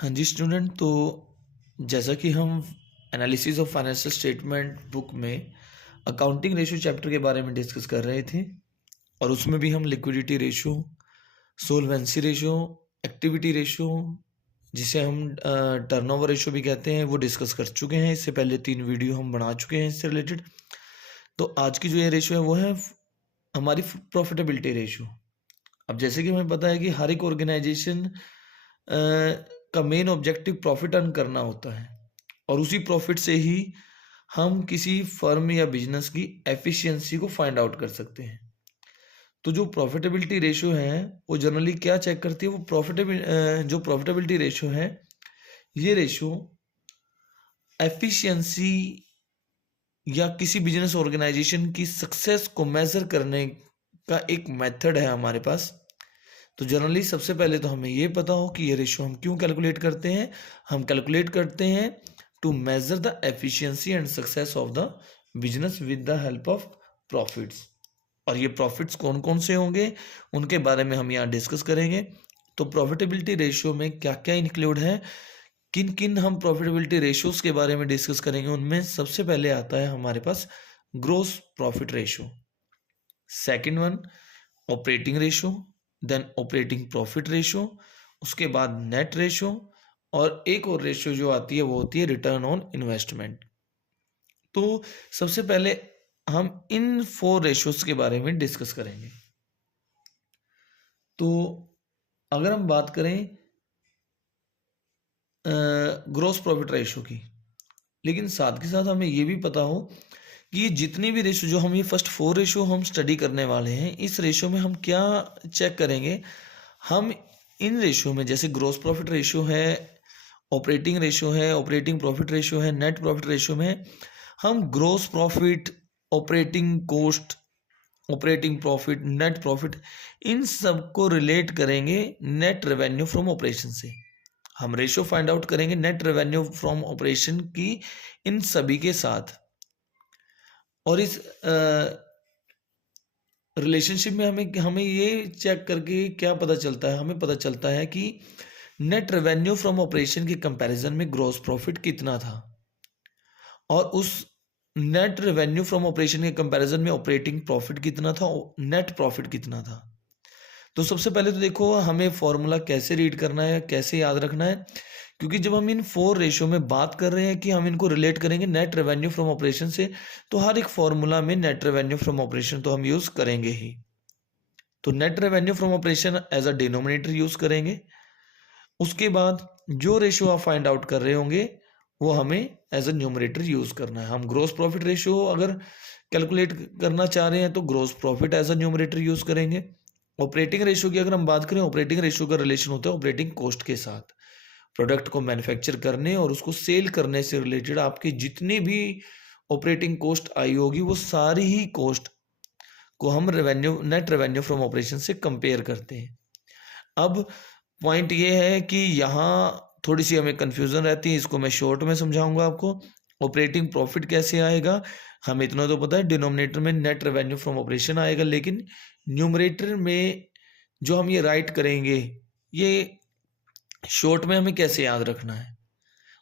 हाँ जी स्टूडेंट, तो जैसा कि हम analysis of financial statement book में अकाउंटिंग रेशियो चैप्टर के बारे में डिस्कस कर रहे थे और उसमें भी हम liquidity ratio, solvency ratio, activity ratio, जिसे हम टर्नओवर रेशियो भी कहते हैं, वो डिस्कस कर चुके हैं। इससे पहले 3 वीडियो हम बना चुके हैं इससे रिलेटेड। तो आज की जो ये रेशियो है वो है हमारी प्रॉफिटेबिलिटी रेशियो। अब जैसे कि हमें पता है कि हर एक ऑर्गेनाइजेशन का मेन ऑब्जेक्टिव प्रॉफिट अर्न करना होता है और उसी प्रॉफिट से ही हम किसी फर्म या बिजनेस की एफिशिएंसी को फाइंड आउट कर सकते हैं। तो जो प्रॉफिटेबिलिटी रेशियो है वो जनरली क्या चेक करती है, वो जो प्रॉफिटेबिलिटी रेशियो है, ये रेशियो एफिशिएंसी या किसी बिजनेस ऑर्गेनाइजेशन की सक्सेस को मेजर करने का एक मेथड है हमारे पास। तो जनरली सबसे पहले तो हमें ये पता हो कि ये रेशियो हम क्यों कैलकुलेट करते हैं। हम कैलकुलेट करते हैं to measure the efficiency and success of the business with the help of profits. और ये प्रॉफिट्स कौन कौन से होंगे उनके बारे में हम यहाँ डिस्कस करेंगे। तो प्रॉफिटेबिलिटी रेशियो में क्या क्या इंक्लूड है, किन किन हम प्रॉफिटेबिलिटी रेशियोज के बारे में डिस्कस करेंगे। उनमें सबसे पहले आता है हमारे पास gross profit ratio, second one operating ratio, then operating profit ratio, उसके बाद नेट रेशियो, और एक और रेशियो जो आती है वो होती है रिटर्न ऑन इन्वेस्टमेंट। तो सबसे पहले हम इन 4 रेशियोज के बारे में डिस्कस करेंगे। तो अगर हम बात करें ग्रोस प्रॉफिट रेशियो की, लेकिन साथ के साथ हमें ये भी पता हो कि ये जितनी भी रेशियो, जो हम ये फर्स्ट 4 रेशियो हम स्टडी करने वाले हैं, इस रेशियो में हम क्या चेक करेंगे। हम इन रेशियो में जैसे ग्रोस प्रॉफिट रेशियो है, ऑपरेटिंग रेशियो है, ऑपरेटिंग प्रॉफिट रेशियो है, नेट प्रॉफिट रेशियो में हम gross profit, operating cost, operating profit, net profit, इन सब को रिलेट करेंगे नेट रेवेन्यू फ्रॉम ऑपरेशन से। हम रेशियो फाइंड आउट करेंगे नेट रेवेन्यू फ्रॉम ऑपरेशन की इन सभी के साथ। और इस रिलेशनशिप में हमें ये चेक करके क्या पता चलता है, हमें पता चलता है कि नेट रेवेन्यू फ्रॉम ऑपरेशन के कंपैरिजन में ग्रॉस प्रॉफिट कितना था, और उस नेट रेवेन्यू फ्रॉम ऑपरेशन के कंपैरिजन में ऑपरेटिंग प्रॉफिट कितना था, नेट प्रॉफिट कितना था। तो सबसे पहले तो देखो हमें फॉर्मूला कैसे रीड करना है, कैसे याद रखना है, क्योंकि जब हम इन 4 रेशियो में बात कर रहे हैं कि हम इनको रिलेट करेंगे नेट रेवेन्यू फ्रॉम ऑपरेशन से, तो हर एक फॉर्मूला में नेट रेवेन्यू फ्रॉम ऑपरेशन तो हम यूज करेंगे ही। तो net revenue from operation as a denominator use करेंगे। उसके बाद जो रेशियो आप फाइंड आउट कर रहे होंगे वो हमें एज अ न्यूमरेटर यूज करना है। हम ग्रोस प्रॉफिट रेशियो अगर कैलकुलेट करना चाह रहे हैं तो gross profit as a numerator use करेंगे। ऑपरेटिंग रेशियो की अगर हम बात करें, ऑपरेटिंग रेशियो का रिलेशन होता है ऑपरेटिंग कॉस्ट के साथ। प्रोडक्ट को मैन्युफैक्चर करने और उसको सेल करने से रिलेटेड आपकी जितनी भी ऑपरेटिंग कॉस्ट आई होगी, वो सारी ही कॉस्ट को हम नेट रेवेन्यू फ्रॉम ऑपरेशन से कंपेयर करते हैं। अब पॉइंट ये है कि यहाँ थोड़ी सी हमें कंफ्यूजन रहती है, इसको मैं शॉर्ट में समझाऊंगा आपको। ऑपरेटिंग प्रॉफिट कैसे आएगा, हमें इतना तो पता है डिनोमिनेटर में नेट रेवेन्यू फ्रॉम ऑपरेशन आएगा, लेकिन न्यूमरेटर में जो हम ये राइट करेंगे, ये शॉर्ट में हमें कैसे याद रखना है।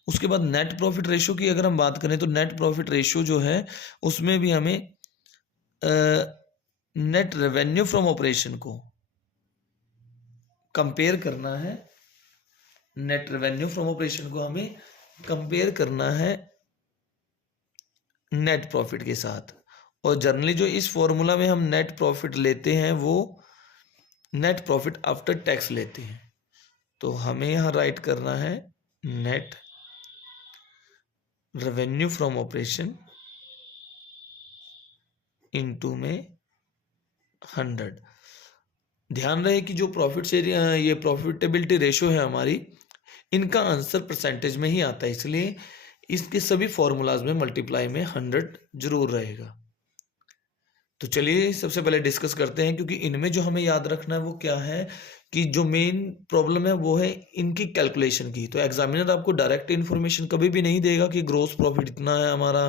उसके बाद नेट प्रॉफिट रेशियो की अगर हम बात करें तो नेट प्रॉफिट रेशियो जो है उसमें भी हमें नेट रेवेन्यू फ्रॉम ऑपरेशन को कंपेयर करना है। नेट रेवेन्यू फ्रॉम ऑपरेशन को हमें कंपेयर करना है नेट प्रॉफिट के साथ। और जनरली जो इस फॉर्मूला में हम नेट प्रॉफिट लेते हैं वो नेट प्रॉफिट आफ्टर टैक्स लेते हैं। तो हमें यहाँ राइट करना है net revenue from operation into में 100। ध्यान रहे कि जो प्रॉफिट से ये प्रॉफिटेबिलिटी रेशियो है हमारी, इनका आंसर परसेंटेज में ही आता है, इसलिए इसके सभी फॉर्मूलाज में मल्टीप्लाई में 100 जरूर रहेगा। तो चलिए सबसे पहले डिस्कस करते हैं, क्योंकि इनमें जो हमें याद रखना है वो क्या है कि जो मेन प्रॉब्लम है वो है इनकी कैलकुलेशन की। तो एग्जामिनर आपको डायरेक्ट इन्फॉर्मेशन कभी भी नहीं देगा कि ग्रोस प्रॉफिट इतना है हमारा,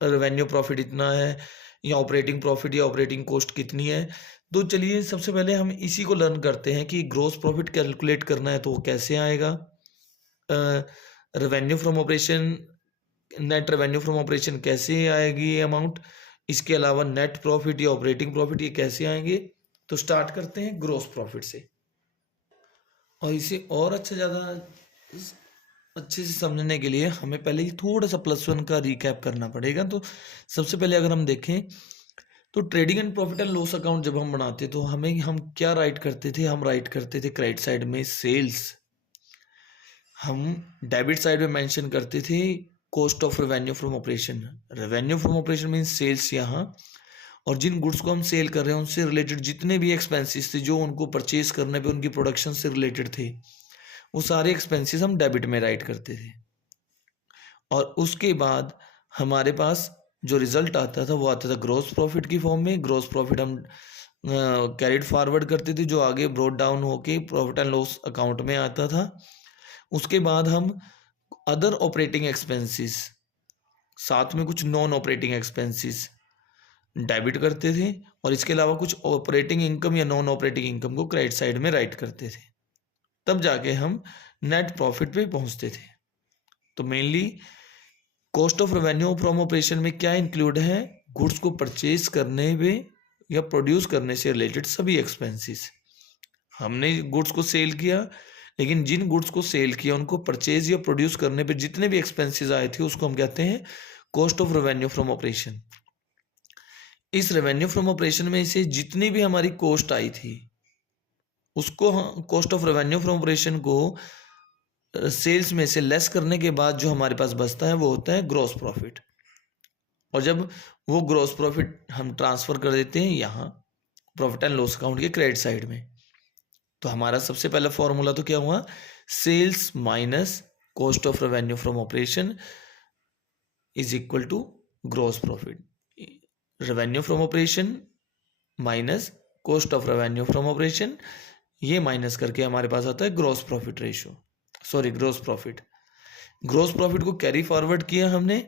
रेवेन्यू प्रॉफिट इतना है, या ऑपरेटिंग प्रॉफिट या ऑपरेटिंग कॉस्ट कितनी है। तो चलिए सबसे पहले हम इसी को लर्न करते हैं कि ग्रोस प्रॉफिट कैलकुलेट करना है तो वो कैसे आएगा। Revenue from operation, net revenue from operation कैसे आएगी ये अमाउंट, इसके अलावा नेट प्रॉफिट या ऑपरेटिंग प्रॉफिट ये कैसे आएंगे। तो स्टार्ट करते हैं ग्रॉस प्रॉफिट से, और इसे और अच्छे से समझने के लिए हमें पहले ही थोड़ा सा +1 का रिकैप करना पड़ेगा। तो सबसे पहले अगर हम देखें तो trading and profit and loss account जब हम बनाते तो हम क्या राइट करते थे, हम राइट करते थे क्रेडिट साइड में सेल्स, हम डेबिट साइड में मेंशन करते थे cost of revenue from operation. Revenue from operation mean sales यहाँ, और जिन गुड्स को हम सेल कर रहे हैं उनसे रिलेटेड जितने भी एक्सपेंसेस थे जो उनको परचेज करने पे उनकी प्रोडक्शन से रिलेटेड थे, वो सारे एक्सपेंसेस हम डेबिट में राइट करते थे। और उसके बाद हमारे पास जो रिजल्ट आता था वो आता था ग्रॉस प्रॉफिट की फॉर्म में। ग्रॉस प्रॉफिट हम कैरिड फॉरवर्ड करते थे, जो आगे ब्रॉट डाउन होके प्रॉफिट एंड लॉस अकाउंट में आता था। उसके बाद हम अदर ऑपरेटिंग एक्सपेंसेस, साथ में कुछ नॉन ऑपरेटिंग एक्सपेंसेस डेबिट करते थे, और इसके अलावा कुछ ऑपरेटिंग इनकम या नॉन ऑपरेटिंग इनकम को क्रेडिट साइड में राइट करते थे। तब जाके हम नेट प्रॉफिट पे पहुंचते थे। तो mainly cost of revenue from operation में क्या इंक्लूड है, गुड्स को परचेज करने में या प्रोड्यूस करने से रिलेटेड सभी एक्सपेंसेस। हमने गुड्स को सेल किया, लेकिन जिन गुड्स को सेल किया उनको परचेज या प्रोड्यूस करने पे जितने भी एक्सपेंसेस आए थे उसको हम कहते हैं cost of revenue from operation. इस रेवेन्यू फ्रॉम ऑपरेशन में से जितनी भी हमारी कॉस्ट आई थी उसको cost of revenue from operation को सेल्स में से लेस करने के बाद जो हमारे पास बचता है वो होता है ग्रॉस प्रॉफिट। और जब वो ग्रॉस प्रॉफिट हम ट्रांसफर कर देते हैं यहाँ प्रॉफिट एंड लॉस अकाउंट के क्रेडिट साइड में, तो हमारा सबसे पहला फॉर्मूला तो क्या हुआ, sales minus cost of revenue from operation is equal to gross profit. Revenue from operation minus cost of revenue from operation, ये माइनस करके हमारे पास आता है gross profit ratio, sorry gross profit. Gross profit को कैरी फॉरवर्ड किया हमने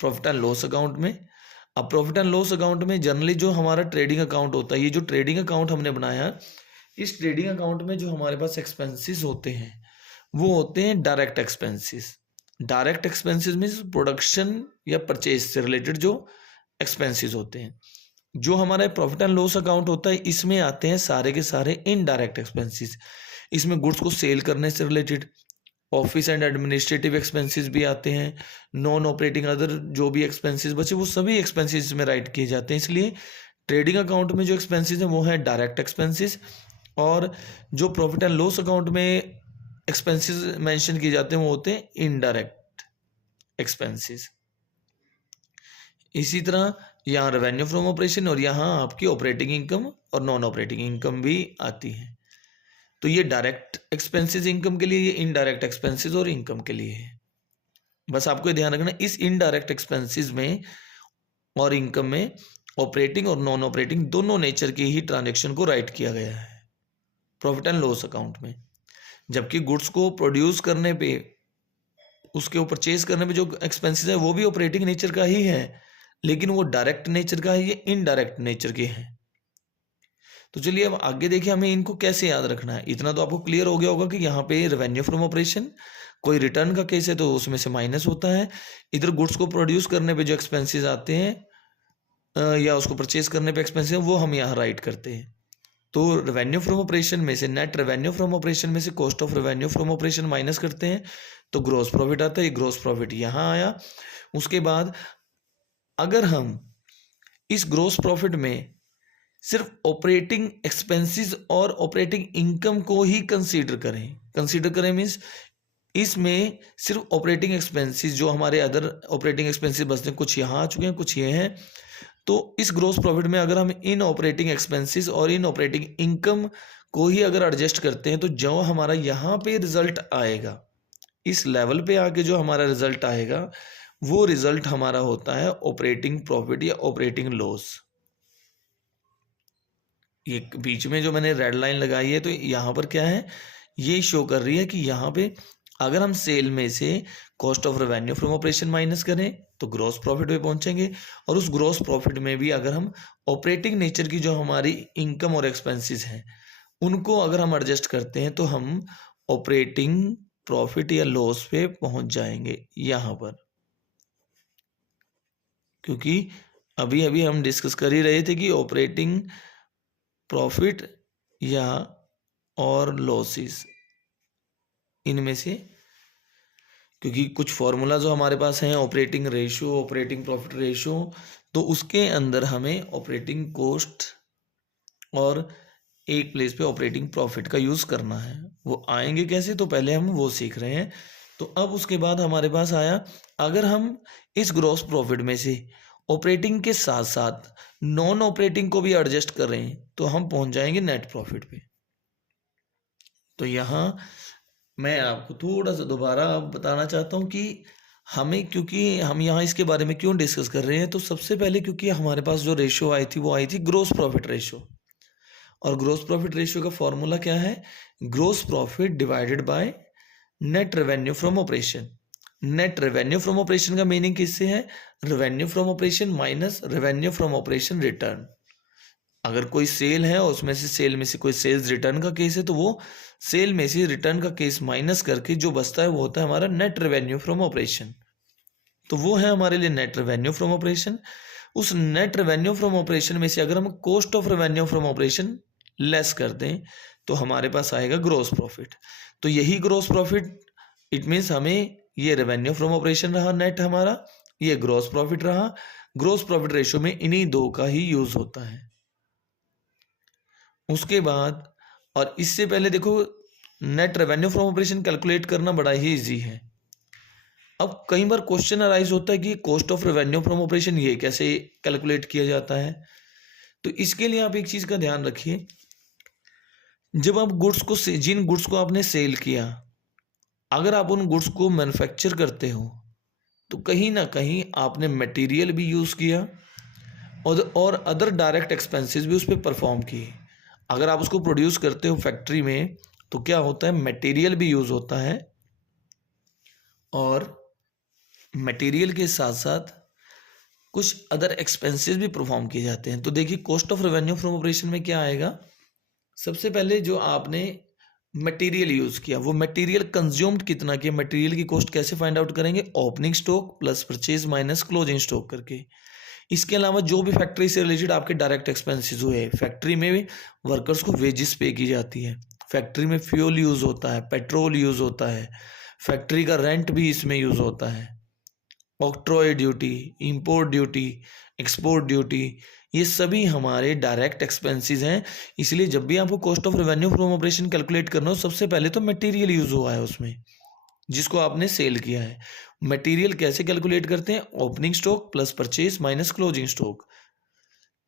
profit and loss account में। अब प्रॉफिट एंड लॉस अकाउंट में जनरली जो हमारा ट्रेडिंग अकाउंट होता है, ये जो ट्रेडिंग अकाउंट हमने बनाया, इस ट्रेडिंग अकाउंट में जो हमारे पास एक्सपेंसेस होते हैं वो होते हैं direct expenses. Direct expenses means production या परचेज से रिलेटेड जो एक्सपेंसेस होते हैं। जो हमारा प्रॉफिट एंड लॉस अकाउंट होता है इसमें आते हैं सारे के सारे इनडायरेक्ट एक्सपेंसेस। इसमें गुड्स को सेल करने से related office and administrative expenses भी आते हैं, नॉन ऑपरेटिंग अदर जो भी एक्सपेंसेस बचे वो सभी एक्सपेंसेस में राइट किए जाते हैं। इसलिए ट्रेडिंग अकाउंट में जो एक्सपेंसेस हैं वो है डायरेक्ट एक्सपेंसेस, और जो प्रॉफिट एंड लॉस अकाउंट में एक्सपेंसेस मेंशन किए जाते हैं वो होते हैं इनडायरेक्ट एक्सपेंसेस। इसी तरह यहाँ रेवेन्यू फ्रॉम ऑपरेशन और यहाँ आपकी ऑपरेटिंग इनकम और नॉन ऑपरेटिंग इनकम भी आती है। तो ये डायरेक्ट एक्सपेंसेस इनकम के लिए, ये इनडायरेक्ट एक्सपेंसेस और इनकम के लिए है। बस आपको ये ध्यान रखना, इस इनडायरेक्ट एक्सपेंसेस में और इनकम में ऑपरेटिंग और नॉन ऑपरेटिंग दोनों नेचर की ही ट्रांजेक्शन को राइट किया गया है प्रॉफिट एंड लॉस अकाउंट में। जबकि गुड्स को प्रोड्यूस करने पे, उसके परचेज करने पे जो एक्सपेंसेस है वो भी ऑपरेटिंग नेचर का ही है, लेकिन वो डायरेक्ट नेचर का है, ये इनडायरेक्ट नेचर के हैं। तो चलिए अब आगे देखिए हमें इनको कैसे याद रखना है। इतना तो आपको क्लियर हो गया होगा कि यहाँ पे रेवेन्यू फ्रॉम ऑपरेशन, कोई रिटर्न का केस है तो उसमें से माइनस होता है। इधर गुड्स को प्रोड्यूस करने पे जो एक्सपेंसेस आते हैं या उसको परचेज करने पे एक्सपेंसेस वो हम यहाँ राइट करते हैं। तो रेवेन्यू फ्रॉम ऑपरेशन में से, नेट रेवेन्यू फ्रॉम ऑपरेशन में से cost of revenue from operation minus करते हैं तो ग्रॉस प्रॉफिट आता है। ये ग्रॉस प्रॉफिट यहाँ आया। उसके बाद अगर हम इस ग्रॉस प्रॉफिट में सिर्फ ऑपरेटिंग एक्सपेंसेस और ऑपरेटिंग इनकम को ही कंसीडर करें मीन्स इसमें सिर्फ ऑपरेटिंग एक्सपेंसेस, जो हमारे अदर ऑपरेटिंग एक्सपेंसेस बचते हैं, कुछ यहाँ आ चुके हैं कुछ ये हैं, तो इस ग्रॉस प्रॉफिट में अगर हम इन ऑपरेटिंग एक्सपेंसेस और इन ऑपरेटिंग इनकम को ही अगर एडजस्ट करते हैं तो जो हमारा यहाँ पे रिजल्ट आएगा, इस लेवल पे आके जो हमारा रिजल्ट आएगा वो रिजल्ट हमारा होता है ऑपरेटिंग प्रॉफिट या ऑपरेटिंग लॉस। ये बीच में जो मैंने रेड लाइन लगाई है तो यहाँ पर क्या है, ये शो कर रही है कि यहाँ पे अगर हम सेल में से cost of revenue from operation minus करें तो ग्रॉस प्रॉफिट पे पहुंचेंगे, और उस ग्रॉस प्रॉफिट में भी अगर हम ऑपरेटिंग नेचर की जो हमारी इनकम और एक्सपेंसेस हैं उनको अगर हम एडजस्ट करते हैं तो हम ऑपरेटिंग प्रॉफिट या लॉस पे पहुंच जाएंगे यहाँ पर, क्योंकि अभी अभी हम डिस्कस कर ही रहे थे कि ऑपरेटिंग प्रॉफिट या और लॉसेस, इनमें से, क्योंकि कुछ फॉर्मूला जो हमारे पास हैं operating ratio, operating profit ratio, तो उसके अंदर हमें ऑपरेटिंग कॉस्ट और एक प्लेस पे ऑपरेटिंग प्रॉफिट का यूज़ करना है। वो आएंगे कैसे, तो पहले हम वो सीख रहे हैं। तो अब उसके बाद हमारे पास आया, अगर हम इस ग्रॉस प्रॉफिट में से ऑपरेटिंग के साथ साथ नॉन ऑपरेटिंग को भी एडजस्ट कर रहे हैं तो हम पहुंच जाएंगे नेट प्रॉफिट पे। तो यहाँ मैं आपको थोड़ा सा दोबारा बताना चाहता हूँ कि हमें, क्योंकि हम यहाँ इसके बारे में क्यों डिस्कस कर रहे हैं, तो सबसे पहले क्योंकि हमारे पास जो रेशियो आई थी वो आई थी ग्रोस प्रॉफिट रेशियो, और ग्रोस प्रॉफिट रेशियो का फॉर्मूला क्या है, gross profit divided by net revenue from operation. Net revenue from operation का मीनिंग किससे है, revenue from operation minus revenue from operation return. अगर कोई सेल है और उसमें से सेल में से कोई सेल्स रिटर्न का केस है तो वो सेल में से रिटर्न का केस माइनस करके जो बचता है वो होता है हमारा नेट रेवेन्यू फ्रॉम ऑपरेशन। तो वो है हमारे लिए नेट रेवेन्यू फ्रॉम ऑपरेशन। उस नेट रेवेन्यू फ्रॉम ऑपरेशन में से अगर हम cost of revenue from operation less कर दें तो हमारे पास आएगा ग्रोस प्रॉफिट। तो यही ग्रोस प्रॉफिट, इट मीन्स हमें ये रेवेन्यू फ्रॉम ऑपरेशन रहा नेट हमारा, ये ग्रोस प्रॉफिट रहा। ग्रोस प्रॉफिट रेशियो में इन्हीं दो का ही यूज होता है। उसके बाद, और इससे पहले देखो, net revenue from operation calculate करना बड़ा ही इजी है। अब कई बार क्वेश्चन अराइज होता है कि cost of revenue from operation ये कैसे कैलकुलेट किया जाता है। तो इसके लिए आप एक चीज का ध्यान रखिए, जब आप गुड्स को, जिन गुड्स को आपने सेल किया, अगर आप उन गुड्स को मैन्युफैक्चर करते हो तो कहीं ना कहीं आपने मटेरियल भी यूज किया और अदर डायरेक्ट एक्सपेंसेस भी उस पर परफॉर्म किए। अगर आप उसको प्रोड्यूस करते हो फैक्ट्री में तो क्या होता है, मटेरियल भी यूज होता है और मटेरियल के साथ साथ कुछ अदर एक्सपेंसेस भी परफॉर्म किए जाते हैं। तो देखिए cost of revenue from operation में क्या आएगा, सबसे पहले जो आपने मटेरियल यूज किया वो मटेरियल कंज्यूम्ड कितना किया, मटेरियल की कॉस्ट कैसे फाइंड आउट करेंगे, opening stock plus purchase minus closing stock करके। इसके अलावा जो भी फैक्ट्री से रिलेटेड आपके डायरेक्ट एक्सपेंसेस हुए, फैक्ट्री में भी वर्कर्स को वेजेस पे की जाती है, फैक्ट्री में फ्यूल यूज होता है, पेट्रोल यूज होता है, फैक्ट्री का रेंट भी इसमें यूज होता है, octroi duty, import duty, export duty, ये सभी हमारे डायरेक्ट एक्सपेंसेस हैं। इसलिए जब भी आपको cost of revenue from operation calculate करना हो, सबसे पहले तो मटेरियल यूज हुआ है उसमें जिसको आपने सेल किया है। मटेरियल कैसे कैलकुलेट करते हैं, opening stock plus purchase minus closing stock.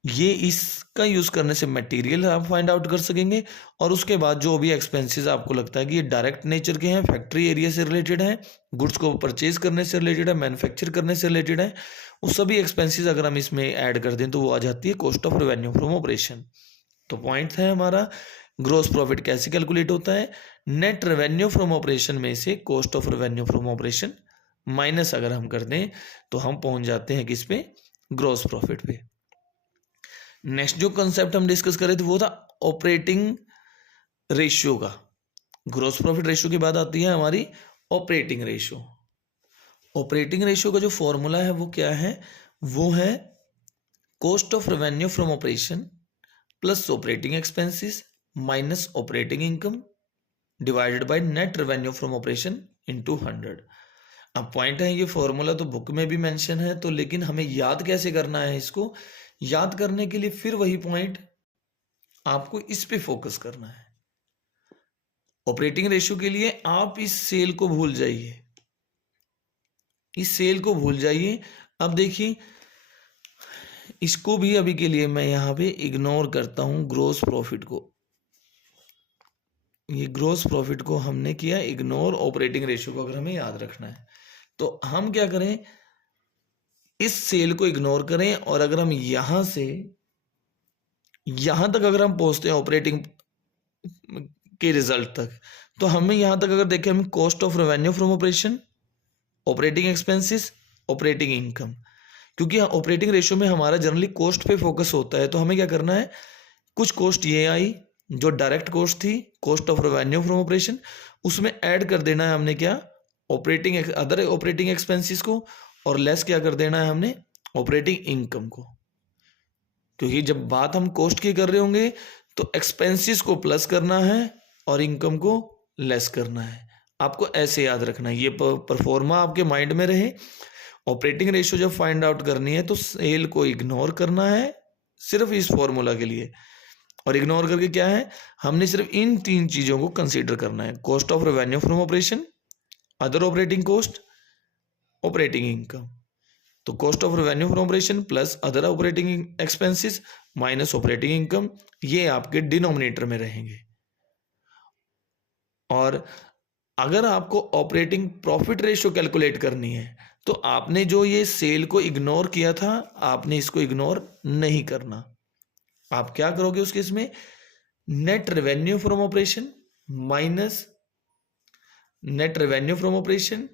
ये इसका यूज करने से मटेरियल आप फाइंड आउट कर सकेंगे। और उसके बाद जो भी एक्सपेंसेस आपको लगता है कि ये डायरेक्ट नेचर के हैं, फैक्ट्री एरिया से रिलेटेड हैं, गुड्स को परचेज करने से रिलेटेड है, मैन्युफैक्चर करने से रिलेटेड है, वो सभी एक्सपेंसेस अगर हम इसमें ऐड कर दें तो वो आ जाती है cost of revenue from operation. तो पॉइंट है हमारा, ग्रोस प्रॉफिट कैसे कैलकुलेट होता है, नेट रेवेन्यू फ्रॉम ऑपरेशन में से cost of revenue from operation minus अगर हम कर दें तो हम पहुंच जाते हैं किस पे, ग्रोस प्रॉफिट पे। नेक्स्ट जो कंसेप्ट हम डिस्कस कर रहे थे वो था ऑपरेटिंग रेशियो का। ग्रोस प्रॉफिट रेशियो के बाद आती है हमारी ऑपरेटिंग रेशियो। ऑपरेटिंग रेशियो का जो फॉर्मूला है वो क्या है, वो है cost of revenue from operation plus operating expenses minus operating income divided by net revenue from operation into 100। अब पॉइंट है, ये फॉर्मूला तो बुक में भी मेंशन है, तो लेकिन हमें याद कैसे करना है, इसको याद करने के लिए फिर वही पॉइंट आपको इस पे फोकस करना है। ऑपरेटिंग रेशियो के लिए आप इस सेल को भूल जाइए, इस सेल को भूल जाइए। अब देखिए इसको भी अभी के लिए मैं यहां पे इग्नोर करता हूं, ग्रोस प्रॉफिट को, ये ग्रोस प्रॉफिट को हमने किया इग्नोर, ऑपरेटिंग रेशियो को अगर हमें याद रखना है तो हम क्या करें, इस सेल को इग्नोर करें और अगर हम यहां से यहां तक अगर हम पहुंचते हैं ऑपरेटिंग के रिजल्ट तक, तो हमें यहां तक अगर देखें, हम cost of revenue from operation, operating expenses, operating income, क्योंकि ऑपरेटिंग रेशियो में हमारा जनरली कॉस्ट पे फोकस होता है, तो हमें क्या करना है, कुछ कॉस्ट ये आई जो डायरेक्ट कॉस्ट थी, cost of revenue from operation, उसमें ऐड कर देना है हमने क्या, अदर ऑपरेटिंग एक्सपेंसेस को, और लेस क्या कर देना है हमने, ऑपरेटिंग इनकम को। क्योंकि जब बात हम कॉस्ट की कर रहे होंगे तो एक्सपेंसेस को प्लस करना है और इनकम को लेस करना है। आपको ऐसे याद रखना है, ये परफॉर्मा आपके माइंड में रहे। ऑपरेटिंग रेशियो जब फाइंड आउट करनी है तो सेल को इग्नोर करना है सिर्फ इस फॉर्मूला के लिए, और इग्नोर करके क्या है, हमने सिर्फ इन 3 चीज़ों को कंसीडर करना है, cost of revenue from operation, other operating cost, operating income. तो cost of revenue from operation plus other operating expenses minus operating income, ये आपके डिनोमिनेटर में रहेंगे। और अगर आपको ऑपरेटिंग प्रॉफिट रेशियो कैलकुलेट करनी है तो आपने जो ये सेल को इग्नोर किया था, आपने इसको इग्नोर नहीं करना। आप क्या करोगे उस केस में, net revenue from operation minus net revenue from operation,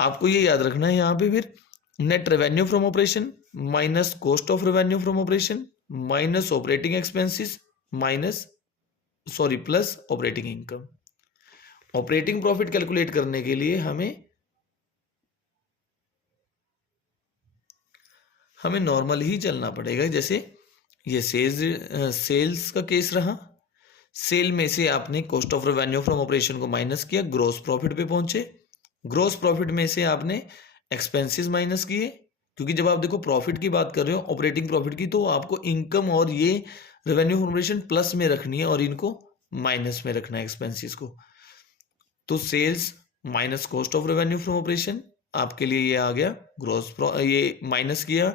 आपको ये याद रखना है यहाँ पे, फिर net revenue from operation minus cost of revenue from operation minus operating expenses plus operating income. Operating profit calculate करने के लिए हमें नॉर्मल ही चलना पड़ेगा। जैसे ये सेल्स का केस रहा, सेल में से आपने cost of revenue from operation को माइनस किया, ग्रोस प्रॉफिट पे पहुंचे। ग्रोस प्रॉफिट में से आपने एक्सपेंसेस माइनस किए, क्योंकि जब आप देखो प्रॉफिट की बात कर रहे हो ऑपरेटिंग प्रॉफिट की, तो आपको इनकम और ये रेवेन्यू फ्रॉम ऑपरेशन प्लस में रखनी है और इनको माइनस में रखना है एक्सपेंसेस को। तो sales minus cost of revenue from operation, आपके लिए ये आ गया ये माइनस किया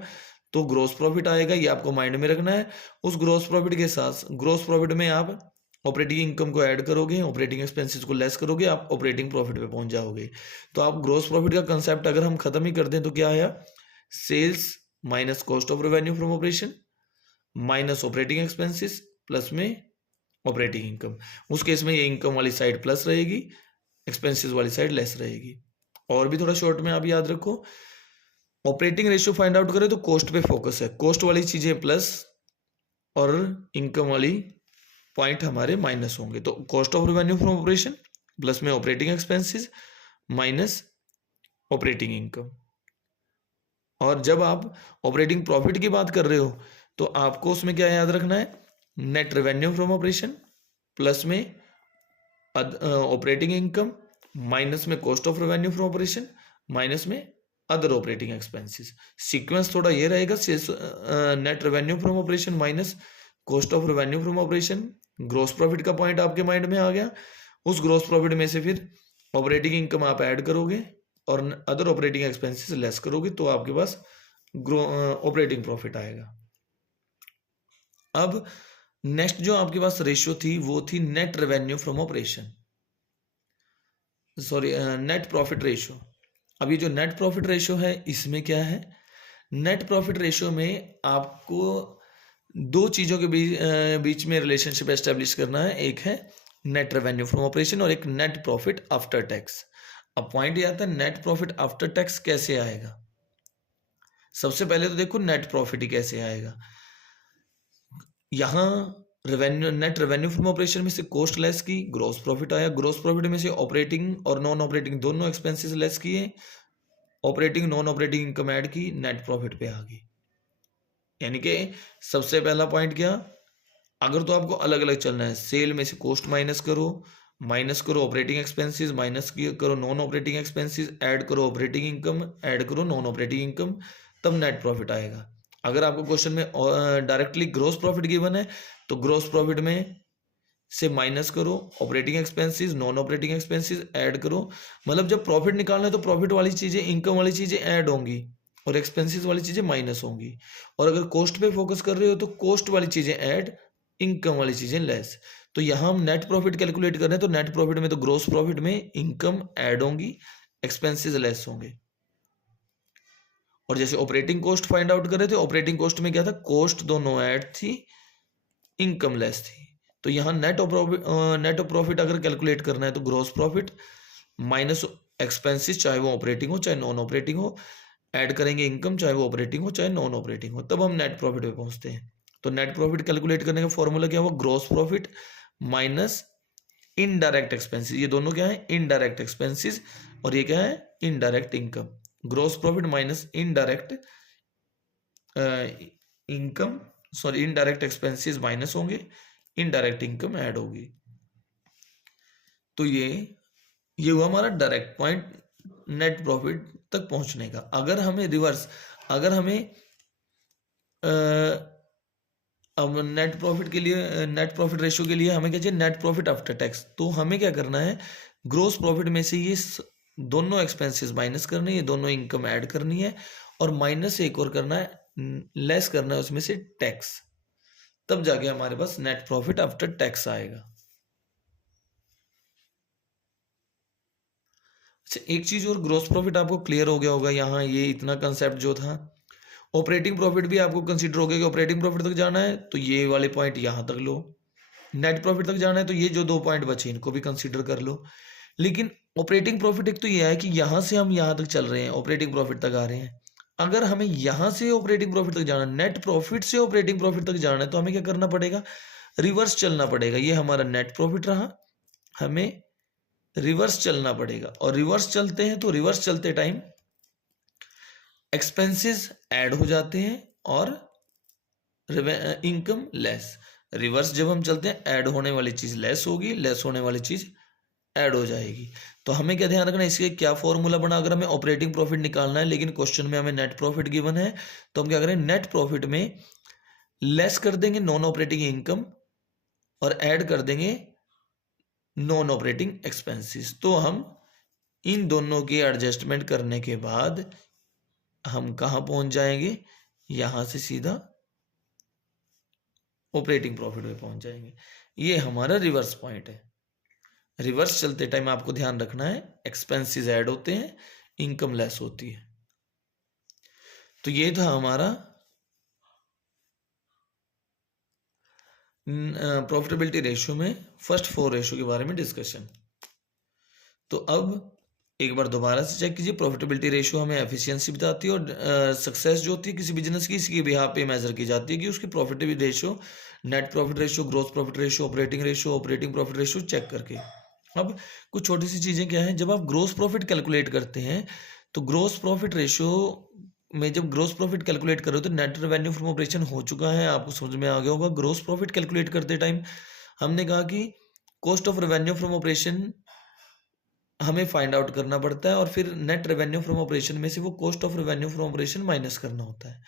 तो ग्रोस प्रॉफिट आएगा, ये आपको माइंड में रखना है। उस ग्रोस प्रॉफिट के साथ ग्रोस प्रॉफिट में आप ऑपरेटिंग इनकम को ऐड करोगे, ऑपरेटिंग एक्सपेंसेस को लेस करोगे, आप ऑपरेटिंग प्रॉफिट पे पहुंच जाओगे। तो आप ग्रोस प्रॉफिट का कंसेप्ट अगर हम खत्म ही कर दें तो क्या आया, sales minus cost of revenue from operation minus operating expenses plus में ऑपरेटिंग इनकम। उस केस में ये इनकम वाली साइड प्लस रहेगी, एक्सपेंसेस वाली साइड लेस रहेगी। और भी थोड़ा शॉर्ट में आप याद रखो, ऑपरेटिंग रेशियो फाइंड आउट करें तो कॉस्ट पे फोकस है, कॉस्ट वाली चीजें प्लस और इनकम वाली पॉइंट हमारे माइनस होंगे। तो cost of revenue from operation plus में operating expenses minus operating income. और जब आप ऑपरेटिंग प्रॉफिट की बात कर रहे हो तो आपको उसमें क्या याद रखना है, net revenue from operation plus में ऑपरेटिंग इनकम माइनस में cost of revenue from operation minus में अदर ऑपरेटिंग एक्सपेंसेस। सीक्वेंस थोड़ा ये रहेगा, net revenue from operation minus cost of revenue from operation, gross profit का पॉइंट आपके mind में आ गया। उस ग्रोस प्रॉफिट में से फिर ऑपरेटिंग इनकम आप ऐड करोगे और अदर ऑपरेटिंग एक्सपेंसेस लेस करोगे, तो आपके पास ऑपरेटिंग प्रॉफिट आएगा। अब नेक्स्ट जो आपके पास रेशियो थी वो थी net revenue from operation, net profit ratio. अब ये जो नेट प्रॉफिट रेशियो है इसमें क्या है, नेट प्रॉफिट रेशियो में आपको 2 चीज़ों के बीच में रिलेशनशिप एस्टेब्लिश करना है, एक है नेट रेवेन्यू फ्रॉम ऑपरेशन और एक नेट प्रॉफिट आफ्टर टैक्स। अब पॉइंट ये आता है नेट प्रॉफिट आफ्टर टैक्स कैसे आएगा। सबसे पहले तो देखो नेट प्रॉफिट ही कैसे आएगा। यहाँ नेट रेवेन्यू फ्रॉम ऑपरेशन में से कॉस्ट लेस की, ग्रोस प्रॉफिट आया। ग्रोस प्रॉफिट में से ऑपरेटिंग और नॉन ऑपरेटिंग दोनों एक्सपेंसेस लेस किए, operating non operating income add की, नेट प्रॉफिट पे आ गई। यानी कि सबसे पहला पॉइंट क्या, अगर तो आपको अलग अलग चलना है, सेल में से कॉस्ट माइनस करो ऑपरेटिंग एक्सपेंसेस, माइनस करो नॉन ऑपरेटिंग एक्सपेंसेस, ऐड करो ऑपरेटिंग इनकम, ऐड करो नॉन ऑपरेटिंग इनकम, तब नेट प्रॉफिट आएगा। अगर आपको क्वेश्चन में डायरेक्टली ग्रोस प्रॉफिट गिवन है तो ग्रोस प्रॉफिट में से माइनस करो operating expenses, non operating expenses, add करो। मतलब जब प्रॉफिट निकालना है तो प्रॉफिट वाली चीजें, इनकम वाली चीजें ऐड होंगी और एक्सपेंसेस वाली चीजें माइनस होंगी। और अगर कॉस्ट पे फोकस कर रहे हो तो कॉस्ट वाली चीजें ऐड, इनकम वाली चीजें लेस। तो यहाँ हम नेट प्रॉफिट कैलकुलेट कर रहे हैं तो नेट प्रॉफिट में तो ग्रोस प्रॉफिट में इनकम ऐड होंगी, एक्सपेंसेस लेस होंगे। और जैसे ऑपरेटिंग कॉस्ट फाइंड आउट कर रहे थे, ऑपरेटिंग कॉस्ट में क्या था, कॉस्ट दोनों ऐड थी, इनकम लेस थी। तो यहाँ नेट ऑफ प्रॉफिट अगर कैलकुलेट करना है तो ग्रोस प्रॉफिट माइनस एक्सपेंसेस, चाहे वो ऑपरेटिंग हो चाहे नॉन ऑपरेटिंग हो, ऐड करेंगे इनकम, चाहे वो ऑपरेटिंग हो चाहे नॉन ऑपरेटिंग हो, तब हम नेट प्रॉफिट पे पहुंचते हैं। तो नेट प्रॉफिट कैलकुलेट करने का फॉर्मूला क्या हुआ, gross profit minus indirect expenses, ये दोनों क्या है, इनडायरेक्ट एक्सपेंसेस, और ये क्या है, indirect income. Gross profit minus indirect income, sorry indirect expenses minus होंगे, इनडायरेक्ट इनकम ऐड होगी। तो ये हुआ हमारा डायरेक्ट पॉइंट नेट प्रॉफिट तक पहुंचने का। अगर हमें रिवर्स, अगर हमें अब नेट प्रॉफिट के लिए, नेट प्रॉफिट रेशियो के लिए हमें क्या चाहिए, नेट प्रॉफिट आफ्टर टैक्स। तो हमें क्या करना है, ग्रोस प्रॉफिट में से ये दोनों एक्सपेंसेस माइनस करने, ये दोनों इनकम ऐड करनी है, और माइनस एक और करना है, लेस करना है उसमें से टैक्स, तब जाके हमारे पास नेट प्रॉफिट आफ्टर टैक्स आएगा। अच्छा, एक चीज और, ग्रोस प्रॉफिट आपको क्लियर हो गया होगा यहाँ, ये इतना कंसेप्ट जो था। ऑपरेटिंग प्रॉफिट भी आपको कंसीडर हो गया कि ऑपरेटिंग प्रॉफिट तक जाना है तो ये वाले पॉइंट यहाँ तक लो, नेट प्रॉफिट तक जाना है तो ये जो 2 पॉइंट बचे इनको भी कंसीडर कर लो। लेकिन ऑपरेटिंग प्रॉफिट एक तो ये है कि यहाँ से हम यहाँ तक चल रहे हैं, ऑपरेटिंग प्रॉफिट तक आ रहे हैं। अगर हमें यहाँ से ऑपरेटिंग प्रॉफिट तक जाना, नेट प्रॉफिट से ऑपरेटिंग प्रॉफिट तक जाना है, तो हमें क्या करना पड़ेगा, रिवर्स चलना पड़ेगा। ये हमारा नेट प्रॉफिट रहा, हमें रिवर्स चलना पड़ेगा, और रिवर्स चलते हैं तो रिवर्स चलते टाइम एक्सपेंसेस ऐड हो जाते हैं और इनकम लेस। रिवर्स जब हम चलते हैं, ऐड होने वाली चीज लेस होगी, लेस होने वाली चीज ऐड हो जाएगी। तो हमें क्या ध्यान रखना है, इसके क्या फॉर्मूला बना, अगर हमें ऑपरेटिंग प्रॉफिट निकालना है लेकिन क्वेश्चन में हमें नेट प्रॉफिट गिवन है, तो हम क्या करें, नेट प्रॉफिट में लेस कर देंगे नॉन ऑपरेटिंग इनकम और ऐड कर देंगे नॉन ऑपरेटिंग एक्सपेंसेस। तो हम इन दोनों की एडजस्टमेंट करने के बाद हम कहाँ पहुंच जाएंगे, यहां से सीधा ऑपरेटिंग प्रॉफिट में पहुंच जाएंगे। ये हमारा रिवर्स पॉइंट है। रिवर्स चलते टाइम आपको ध्यान रखना है, एक्सपेंसेस ऐड होते हैं, इनकम लेस होती है। तो ये था हमारा प्रॉफिटेबिलिटी रेशियो में फर्स्ट 4 रेशियो के बारे में डिस्कशन। तो अब एक बार दोबारा से चेक कीजिए, प्रॉफिटेबिलिटी रेशियो हमें एफिशिएंसी बताती है, और सक्सेस जो होती है किसी बिजनेस की, इसकी बिहार पे मेजर की जाती है कि उसकी profitability ratio, net profit ratio, gross profit ratio, operating profit ratio check करके। अब कुछ छोटी सी चीजें क्या है, जब आप ग्रोस प्रॉफिट कैलकुलेट करते हैं तो ग्रोस प्रॉफिट रेशियो में जब ग्रोस प्रॉफिट कैलकुलेट करो तो नेट रेवेन्यू फ्रॉम ऑपरेशन हो चुका है, आपको समझ में आ गया होगा। ग्रोस प्रॉफिट कैलकुलेट करते टाइम हमने कहा कि cost of revenue from operation हमें फाइंड आउट करना पड़ता है, और फिर नेट रेवेन्यू फ्रॉम ऑपरेशन में से वो cost of revenue from operation minus करना होता है।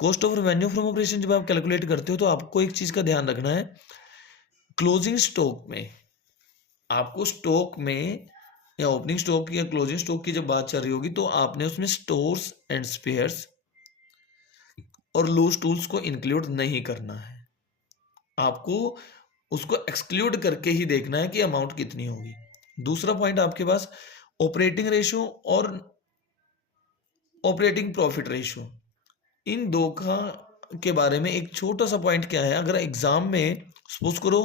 Cost of revenue from operation जब आप कैलकुलेट करते हो तो आपको एक चीज का ध्यान रखना है, क्लोजिंग स्टॉक में, आपको स्टॉक में या ओपनिंग स्टॉक की या क्लोजिंग स्टॉक की जब बात चल रही होगी तो आपने उसमें स्टोर्स एंड स्पेयर्स और लूज टूल्स को इंक्लूड नहीं करना है। आपको उसको एक्सक्लूड करके ही देखना है कि अमाउंट कितनी होगी। दूसरा पॉइंट आपके पास ऑपरेटिंग रेशियो और ऑपरेटिंग प्रॉफिट रेशियो, इन दो का के बारे में एक छोटा सा पॉइंट क्या है, अगर एग्जाम में सपोज करो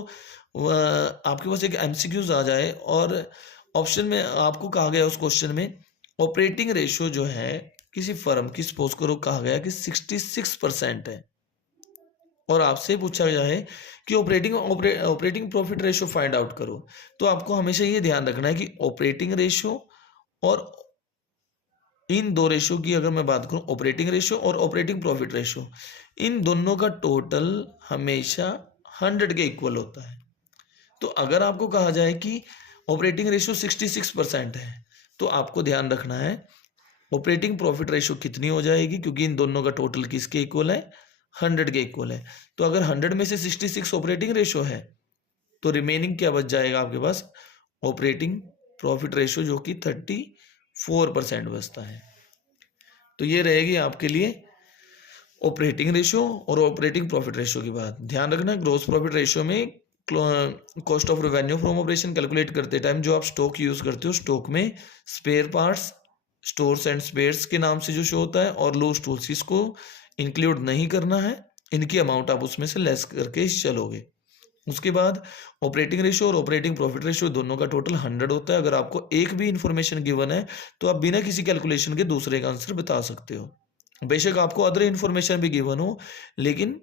आपके पास एक एमसीक्यूज आ जाए और ऑप्शन में आपको कहा गया उस क्वेश्चन में ऑपरेटिंग रेशियो जो है किसी फर्म की, सपोज करो कहा गया कि 66% है, और आपसे पूछा जाए कि operating profit ratio find out करो, तो आपको हमेशा ये ध्यान रखना है कि ऑपरेटिंग रेशियो और इन दो रेशियो की अगर मैं बात करूं, ऑपरेटिंग रेशियो और ऑपरेटिंग प्रॉफिट रेशियो, इन दोनों का टोटल हमेशा 100 के इक्वल होता है। तो अगर आपको कहा जाए कि ऑपरेटिंग रेशियो 66% है तो आपको ध्यान रखना है ऑपरेटिंग प्रॉफिट रेशियो कितनी हो जाएगी, क्योंकि इन दोनों का टोटल किसके इक्वल है, 100 के इक्वल है। तो अगर 100 में से 66 ऑपरेटिंग रेशियो है तो रिमेनिंग क्या बच जाएगा आपके पास, ऑपरेटिंग प्रॉफिट रेशियो, जो कि 34% बचता है। तो ये रहेगी आपके लिए ऑपरेटिंग रेशियो और ऑपरेटिंग प्रॉफिट रेशियो की बात। ध्यान रखना, ग्रोस प्रॉफिट रेशियो में cost of revenue from operation calculate करते टाइम जो आप स्टॉक यूज करते हो, स्टॉक में spare parts, stores and spares के नाम से जो शो होता है, और लूज टूल्स, इसको इंक्लूड नहीं करना है, इनकी अमाउंट आप उसमें से लेस करके ही चलोगे। उसके बाद ऑपरेटिंग रेशियो और ऑपरेटिंग प्रॉफिट रेशियो दोनों का टोटल 100 होता है। अगर आपको एक भी इंफॉर्मेशन गिवन है तो आप बिना किसी कैलकुलेशन के दूसरे का आंसर बता सकते हो, बेशक आपको अदर इंफॉर्मेशन भी गिवन हो, लेकिन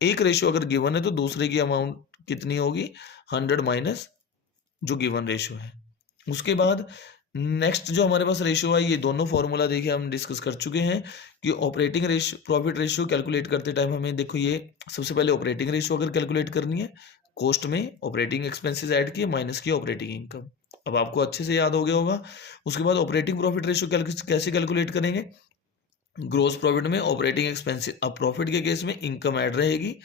एक रेशियो अगर गिवन है तो दूसरे की अमाउंट कितनी होगी, 100 माइनस जो गिवन रेशियो है। उसके बाद नेक्स्ट जो हमारे पास रेशियो है, ये दोनों फॉर्मूला देखिए हम डिस्कस कर चुके हैं कि operating ratio profit ratio calculate करते टाइम हमें देखो ये सबसे पहले ऑपरेटिंग रेशियो अगर कैलकुलेट करनी है, कॉस्ट में ऑपरेटिंग एक्सपेंसेस ऐड किए माइनस किया ऑपरेटिंग इनकम। अब आपको अच्छे से याद हो गया होगा। उसके बाद ऑपरेटिंग प्रॉफिट रेशियो कैसे कैलकुलेट करेंगे, ग्रोस प्रॉफिट में ऑपरेटिंग एक्सपेंसेस, अब प्रॉफिट के केस में इनकम ऐड रहेगी,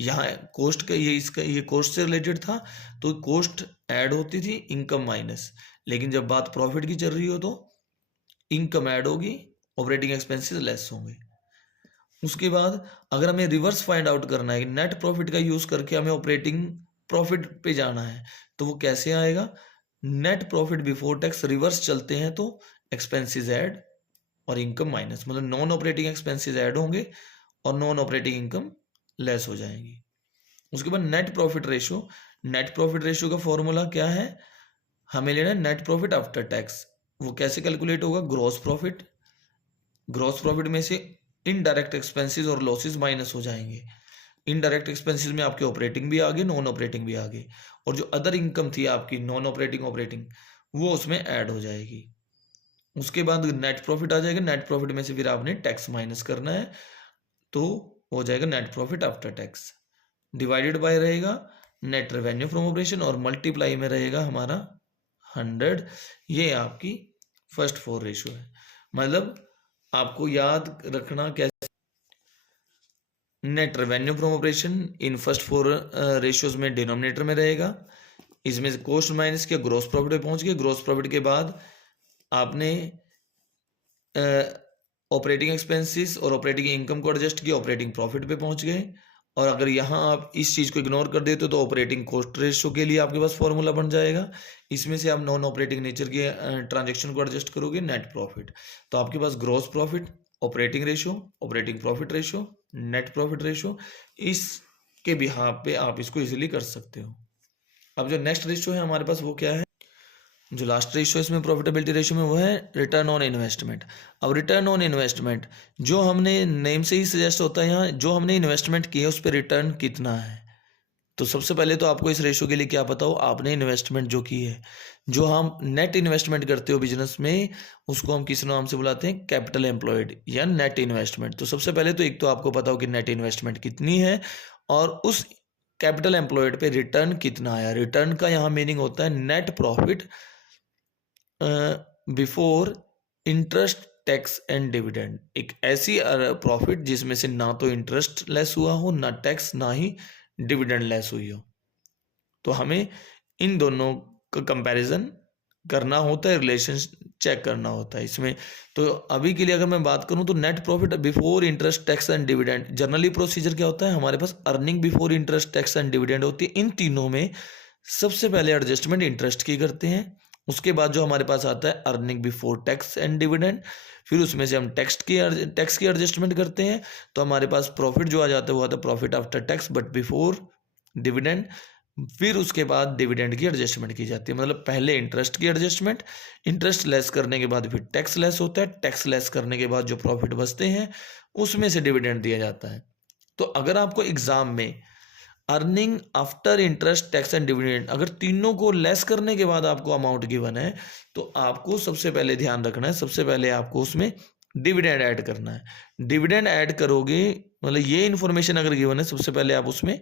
यहाँ कॉस्ट का ये कॉस्ट से रिलेटेड था तो कॉस्ट ऐड होती थी, इनकम माइनस। लेकिन जब बात प्रॉफिट की चल रही हो तो इनकम ऐड होगी, ऑपरेटिंग एक्सपेंसेस लेस होंगे। उसके बाद अगर हमें रिवर्स फाइंड आउट करना है, नेट प्रॉफिट का यूज करके हमें ऑपरेटिंग प्रॉफिट पे जाना है, तो वो कैसे आएगा, net profit before tax reverse चलते हैं तो एक्सपेंसेस ऐड और इनकम माइनस, मतलब नॉन ऑपरेटिंग एक्सपेंसेस ऐड होंगे और नॉन ऑपरेटिंग इनकम लेस हो जाएगी। उसके बाद net profit ratio, net profit ratio का फॉर्मूला क्या है, हमें लेना है नेट प्रॉफिट आफ्टर टैक्स। वो कैसे कैलकुलेट होगा, ग्रॉस प्रॉफिट, ग्रॉस प्रॉफिट में से इनडायरेक्ट एक्सपेंसेस और लॉसेस माइनस हो जाएंगे। इनडायरेक्ट एक्सपेंसेस में आपके ऑपरेटिंग भी आ गए, नॉन ऑपरेटिंग भी आ गए, और जो अदर इनकम थी आपकी नॉन ऑपरेटिंग ऑपरेटिंग, वो उसमें ऐड हो जाएगी। उसके बाद नेट प्रॉफिट आ जाएगा, नेट प्रॉफिट में से फिर आपने टैक्स माइनस करना है, तो हो जाएगा net profit after tax, divided by रहेगा नेट रेवेन्यू फ्रॉम ऑपरेशन और मल्टीप्लाई में रहेगा हमारा 100। ये आपकी फर्स्ट 4 रेशियो है। मतलब आपको याद रखना कैसे, net revenue from operation in first 4 ratios में डिनोमिनेटर में रहेगा, इसमें से कॉस्ट माइनस किया, ग्रॉस प्रॉफिट पे पहुंच गए, ग्रॉस प्रॉफिट के बाद आपने ऑपरेटिंग एक्सपेंसेस और ऑपरेटिंग इनकम को एडजस्ट किया, ऑपरेटिंग प्रॉफिट पे पहुंच गए। और अगर यहाँ आप इस चीज़ को इग्नोर कर देते हो तो ऑपरेटिंग कॉस्ट रेशियो के लिए आपके पास फॉर्मूला बन जाएगा, इसमें से आप नॉन ऑपरेटिंग नेचर के ट्रांजेक्शन को एडजस्ट करोगे, नेट प्रॉफिट। तो आपके पास gross profit, operating ratio, operating profit ratio, net profit ratio, इसके बिहाफ पे आप इसको इजीली कर सकते हो। अब जो नेक्स्ट रेशियो है हमारे पास वो क्या है, जो लास्ट रेशियो इसमें प्रॉफिटेबिलिटी रेशियो में वो है रिटर्न ऑन इन्वेस्टमेंट। अब रिटर्न ऑन इन्वेस्टमेंट जो हमने नेम से ही सजेस्ट होता है, यहाँ जो हमने इन्वेस्टमेंट किया उस पर रिटर्न कितना है। तो सबसे पहले तो आपको इस रेशियो के लिए क्या पता हो, आपने इन्वेस्टमेंट जो की है, जो हम नेट इन्वेस्टमेंट करते हो बिजनेस में, उसको हम किस नाम से बुलाते हैं, कैपिटल एम्प्लॉयड या नेट इन्वेस्टमेंट। तो सबसे पहले तो एक तो आपको पता हो कि नेट इन्वेस्टमेंट कितनी है और उस कैपिटल एम्प्लॉयड पे रिटर्न कितना आया। रिटर्न का यहाँ मीनिंग होता है net profit before interest, tax and dividend. एक ऐसी प्रॉफिट जिसमें से ना तो इंटरेस्ट लेस हुआ हो, ना टैक्स, ना ही डिविडेंड लेस हुई हो। तो हमें इन दोनों का कंपैरिजन करना होता है, रिलेशन चेक करना होता है इसमें। तो अभी के लिए अगर मैं बात करूं तो net profit before interest, tax and dividend, generally procedure क्या होता है, हमारे पास earning before interest, tax and dividend होती है। इन तीनों में सबसे पहले एडजस्टमेंट इंटरेस्ट की करते हैं, उसके बाद जो हमारे पास आता है earning before tax and dividend, फिर उसमें से हम टैक्स की एडजस्टमेंट करते हैं, तो हमारे पास प्रॉफिट जो आ जाता है वो आता है profit after tax but before dividend. फिर उसके बाद डिविडेंड की एडजस्टमेंट की जाती है, मतलब पहले इंटरेस्ट की एडजस्टमेंट, इंटरेस्ट लेस करने के बाद फिर टैक्स लेस होता है, टैक्स लेस करने के बाद जो प्रॉफिट बचते हैं उसमें से डिविडेंड दिया जाता है। तो अगर आपको एग्जाम में earning after interest, tax and dividend अगर तीनों को लेस करने के बाद आपको अमाउंट गिवन है, तो आपको सबसे पहले ध्यान रखना है, सबसे पहले आपको उसमें डिविडेंड ऐड करना है। डिविडेंड ऐड करोगे, मतलब ये इन्फॉर्मेशन अगर गिवन है, सबसे पहले आप उसमें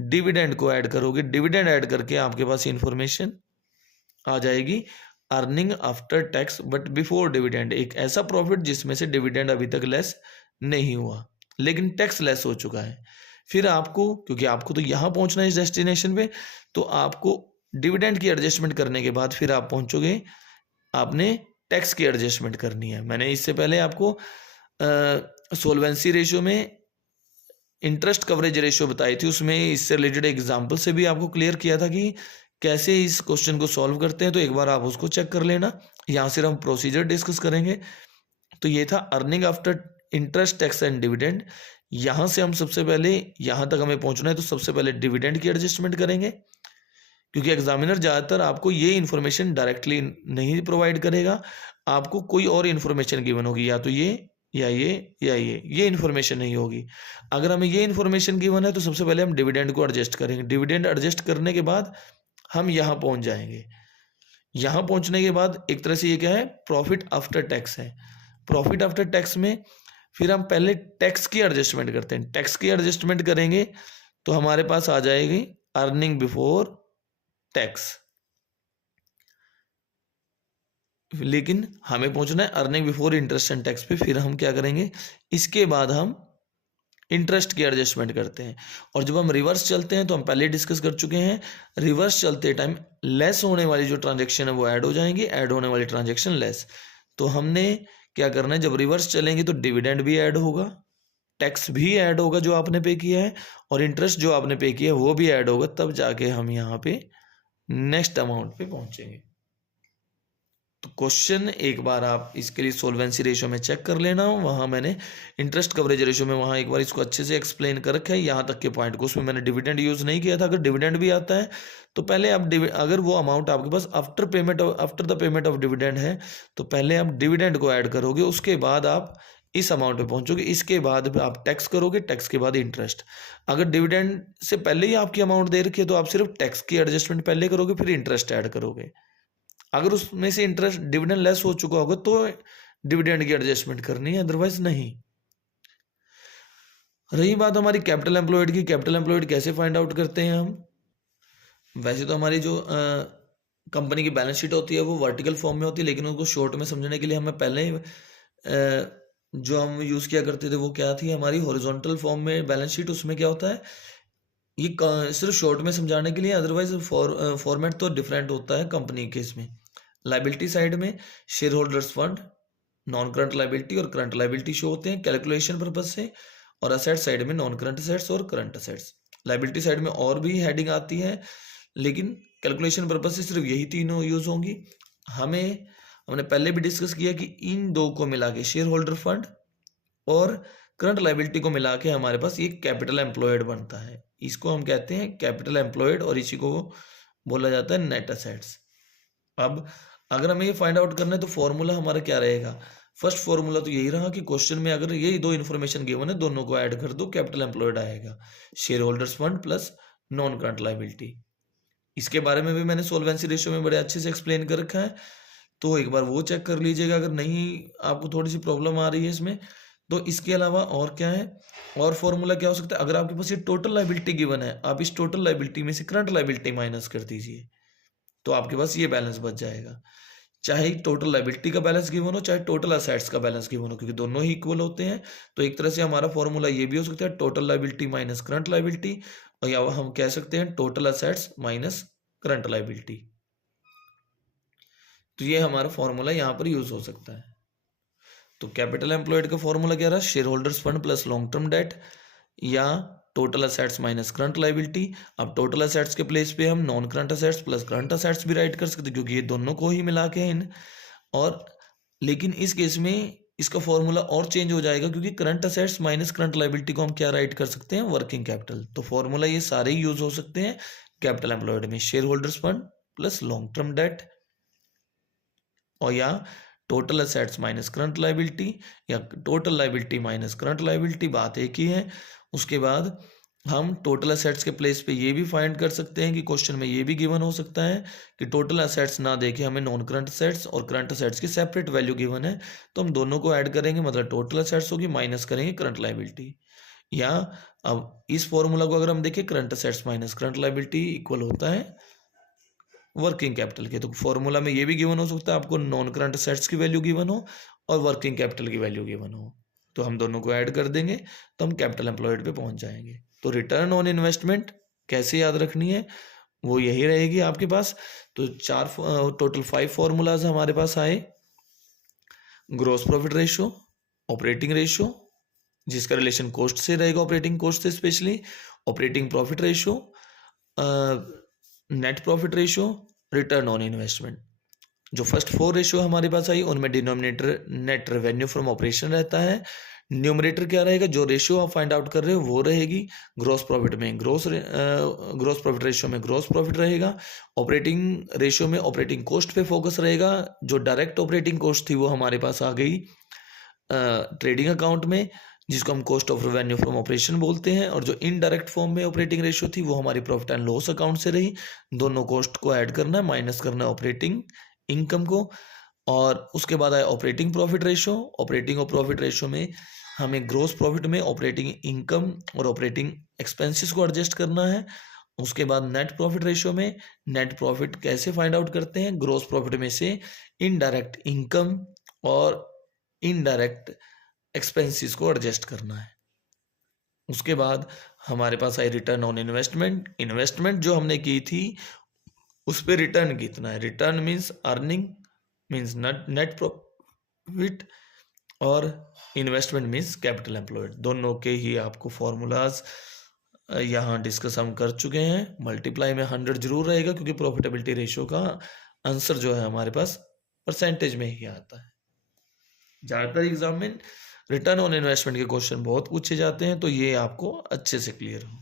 डिविडेंड को ऐड करोगे। डिविडेंड ऐड करके आपके पास इन्फॉर्मेशन आ जाएगी earning after tax but before dividend, एक ऐसा प्रॉफिट जिसमें से डिविडेंड अभी तक लेस नहीं हुआ लेकिन टैक्स लेस हो चुका है। फिर आपको, क्योंकि आपको तो यहाँ पहुँचना है इस डेस्टिनेशन पे, तो आपको डिविडेंड की एडजस्टमेंट करने के बाद फिर आप पहुँचोगे, आपने टैक्स की एडजस्टमेंट करनी है। मैंने इससे पहले आपको सोल्वेंसी रेशियो में इंटरेस्ट कवरेज रेशियो बताई थी, उसमें इससे रिलेटेड एग्जाम्पल से भी आपको क्लियर किया था कि कैसे इस क्वेश्चन को सॉल्व करते हैं, तो एक बार आप उसको चेक कर लेना। यहाँ सिर्फ हम प्रोसीजर डिस्कस करेंगे। तो ये था earning after interest, tax and dividend. यहाँ से हम सबसे पहले, यहाँ तक हमें पहुँचना है तो सबसे पहले डिविडेंड की एडजस्टमेंट करेंगे, क्योंकि एग्जामिनर ज़्यादातर आपको ये इन्फॉर्मेशन डायरेक्टली नहीं प्रोवाइड करेगा, आपको कोई और इन्फॉर्मेशन गिवन होगी, या तो ये या ये इन्फॉर्मेशन नहीं होगी। अगर हमें ये इन्फॉर्मेशन गिवन है तो सबसे पहले हम डिविडेंड को एडजस्ट करेंगे। डिविडेंड एडजस्ट करने के बाद हम यहाँ पहुँच जाएंगे। यहाँ पहुँचने के बाद एक तरह से ये क्या है, प्रॉफिट आफ्टर टैक्स है। प्रॉफिट आफ्टर टैक्स में फिर हम पहले टैक्स की एडजस्टमेंट करते हैं। टैक्स की एडजस्टमेंट करेंगे तो हमारे पास आ जाएगी अर्निंग बिफोर टैक्स, लेकिन हमें पहुंचना है earning before interest and tax पे। फिर हम क्या करेंगे, इसके बाद हम इंटरेस्ट की एडजस्टमेंट करते हैं। और जब हम रिवर्स चलते हैं तो हम पहले डिस्कस कर चुके हैं, रिवर्स चलते टाइम लेस होने वाली जो ट्रांजेक्शन है वो ऐड हो जाएंगी, ऐड होने वाली ट्रांजेक्शन लेस। तो हमने क्या करना है, जब रिवर्स चलेंगे तो डिविडेंड भी ऐड होगा, टैक्स भी ऐड होगा जो आपने पे किया है, और इंटरेस्ट जो आपने पे किया है वो भी ऐड होगा, तब जाके हम यहाँ पे नेक्स्ट अमाउंट पे पहुंचेंगे। तो क्वेश्चन एक बार आप इसके लिए सोल्वेंसी रेशियो में चेक कर लेना, वहाँ मैंने इंटरेस्ट कवरेज रेशियो में वहाँ एक बार इसको अच्छे से एक्सप्लेन कर रखा है, यहाँ तक के पॉइंट को। उसमें मैंने डिविडेंड यूज़ नहीं किया था। अगर डिविडेंड भी आता है तो पहले आप अगर वो अमाउंट आपके पास after the payment of dividend है तो पहले आप डिविडेंड को ऐड करोगे, उसके बाद आप इस अमाउंट पे पहुंचोगे, इसके बाद आप टैक्स करोगे, टैक्स के बाद इंटरेस्ट। अगर डिविडेंड से पहले ही आपकी अमाउंट दे रखी है तो आप सिर्फ टैक्स की एडजस्टमेंट पहले करोगे, फिर इंटरेस्ट ऐड करोगे। अगर उसमें से इंटरेस्ट डिविडेंड लेस हो चुका होगा तो डिविडेंड की एडजस्टमेंट करनी है, अदरवाइज नहीं। रही बात हमारी कैपिटल एम्प्लॉयड की, कैपिटल एम्प्लॉयड कैसे फाइंड आउट करते हैं हम? वैसे तो हमारी जो कंपनी की बैलेंस शीट होती है वो वर्टिकल फॉर्म में होती है, लेकिन उनको शॉर्ट में समझने के लिए हमें पहले जो हम यूज़ किया करते थे वो क्या थी, हमारी हॉरिजॉन्टल फॉर्म में बैलेंस शीट। उसमें क्या होता है, ये सिर्फ शॉर्ट में समझाने के लिए, अदरवाइज फॉर्मेट तो डिफरेंट होता है कंपनी के। इसमें लाइबिलिटी साइड में share holders fund, non current liability और करंट लाइबिलिटी शो होते हैं कैलकुलेशन पर्पज से, और असेट साइड में नॉन करंट असेट्स और करंट असेट्स। लाइबिलिटी साइड में और भी हेडिंग आती है, लेकिन कैलकुलेशन पर्पज से सिर्फ यही तीनों यूज होंगी। हमने पहले भी डिस्कस किया कि इन दो को मिला के, शेयर होल्डर फंड और करंट लाइबिलिटी को मिला के हमारे पास ये कैपिटल एम्प्लॉयड बनता है। इसको हम कहते हैं कैपिटल एम्प्लॉयड और इसी को बोला जाता है नेट असेट्स। अब अगर हमें ये फाइंड आउट करना है तो फॉर्मूला हमारा क्या रहेगा? फर्स्ट फॉर्मूला तो यही रहा कि क्वेश्चन में अगर यही दो इन्फॉर्मेशन गिवन है, दोनों को ऐड कर दो, कैपिटल एम्प्लॉयड आएगा, share holders fund plus non current liability. इसके बारे में भी मैंने सोल्वेंसी रेशियो में बड़े अच्छे से एक्सप्लेन कर रखा है, तो एक बार वो चेक कर लीजिएगा अगर नहीं आपको थोड़ी सी प्रॉब्लम आ रही है इसमें। तो इसके अलावा और क्या है, और फॉर्मूला क्या हो सकता है? अगर आपके पास ये टोटल लाइबिलिटी गिवन है, आप इस टोटल लाइबिलिटी में से करंट लाइबिलिटी माइनस कर दीजिए, तो आपके पास ये बैलेंस बच जाएगा। चाहे टोटल लाइबिलिटी का बैलेंस गिवन हो, चाहे टोटल असेट्स का बैलेंस गिवन हो, क्योंकि दोनों ही इक्वल होते हैं। तो एक तरह से हमारा फॉर्मूला ये भी हो सकता है total liability minus current liability, और या हम कह सकते हैं total assets minus current liability. तो ये हमारा फॉर्मूला यहाँ पर यूज हो सकता है। तो कैपिटल एम्प्लॉयड का फॉर्मूला क्या रहा? Share holders fund plus long term debt, या total assets minus current liability. अब टोटल असेट्स के प्लेस पे हम non current assets plus current assets भी राइट कर सकते हैं, क्योंकि ये दोनों को ही मिला के इन। और लेकिन इस केस में इसका फॉर्मूला और चेंज हो जाएगा, क्योंकि current assets minus current liability को हम क्या राइट कर सकते हैं? Working capital. तो फॉर्मूला ये सारे ही यूज हो सकते हैं कैपिटल एम्प्लॉयड में, share holders fund plus long term debt, और या total assets minus current liability, या total liability minus current liability, बात एक ही है। उसके बाद हम टोटल असेट्स के प्लेस पे ये भी फाइंड कर सकते हैं कि क्वेश्चन में ये भी गिवन हो सकता है कि टोटल असेट्स ना देके हमें नॉन करंट असेट्स और करंट असेट्स की सेपरेट वैल्यू गिवन है, तो हम दोनों को ऐड करेंगे, मतलब टोटल असेट्स होगी माइनस करेंगे करंट लाइबिलिटी। या अब इस फॉर्मूला को अगर हम देखें, current assets minus current liability equal होता है वर्किंग कैपिटल के। तो फॉर्मूला में ये भी गिवन हो सकता है आपको, नॉन करंट असेट्स की वैल्यू गिवन हो और वर्किंग कैपिटल की वैल्यू गिवन हो, तो हम दोनों को ऐड कर देंगे तो हम कैपिटल एम्प्लॉयड पे पहुंच जाएंगे। तो रिटर्न ऑन इन्वेस्टमेंट कैसे याद रखनी है वो यही रहेगी आपके पास। तो टोटल 5 फॉर्मूलाज हमारे पास आए। Gross profit ratio, operating ratio जिसका रिलेशन कॉस्ट से रहेगा, ऑपरेटिंग कॉस्ट से specially, operating profit ratio, net profit ratio, return on investment. जो फर्स्ट 4 रेशियो हमारे पास आई उनमें denominator net revenue from operation रहता है, न्यूमरेटर क्या रहेगा, जो रेशियो आप फाइंड आउट कर रहे हो वो रहेगी। ग्रोस प्रॉफिट में ग्रोस प्रॉफिट रेशियो में ग्रोस प्रॉफिट रहेगा। ऑपरेटिंग रेशियो में ऑपरेटिंग कॉस्ट पे फोकस रहेगा। जो डायरेक्ट ऑपरेटिंग कॉस्ट थी वो हमारे पास आ गई ट्रेडिंग अकाउंट में। जिसको हम cost of revenue from operation बोलते हैं, और जो इनडायरेक्ट फॉर्म में ऑपरेटिंग रेशियो थी वो हमारी प्रॉफिट एंड लॉस अकाउंट से रही। दोनों कॉस्ट को ऐड करना है, माइनस करना है ऑपरेटिंग इनकम को, और उसके बाद आया ऑपरेटिंग प्रॉफिट रेशियो। ऑपरेटिंग और प्रॉफिट रेशियो में हमें ग्रोस प्रॉफिट में ऑपरेटिंग इनकम और ऑपरेटिंग एक्सपेंसेस को एडजस्ट करना है। उसके बाद नेट प्रॉफिट रेशियो में नेट प्रॉफिट कैसे फाइंड आउट करते हैं, ग्रोस प्रॉफिट में से इनडायरेक्ट इनकम और इनडायरेक्ट एक्सपेंसेस को एडजस्ट करना है। उसके बाद हमारे पास आई रिटर्न ऑन इन्वेस्टमेंट। इन्वेस्टमेंट जो हमने की थी उस पर रिटर्न कितना है। Return means earning, means net profit, और इन्वेस्टमेंट मीन्स कैपिटल एम्प्लॉयड। दोनों के ही आपको फॉर्मूलाज यहाँ डिस्कस हम कर चुके हैं। मल्टीप्लाई में 100 जरूर रहेगा, क्योंकि प्रॉफिटेबिलिटी रेशियो का आंसर जो है हमारे पास परसेंटेज में ही आता है। ज़्यादातर एग्जाम में रिटर्न ऑन इन्वेस्टमेंट के क्वेश्चन बहुत पूछे जाते हैं, तो ये आपको अच्छे से क्लियर हो।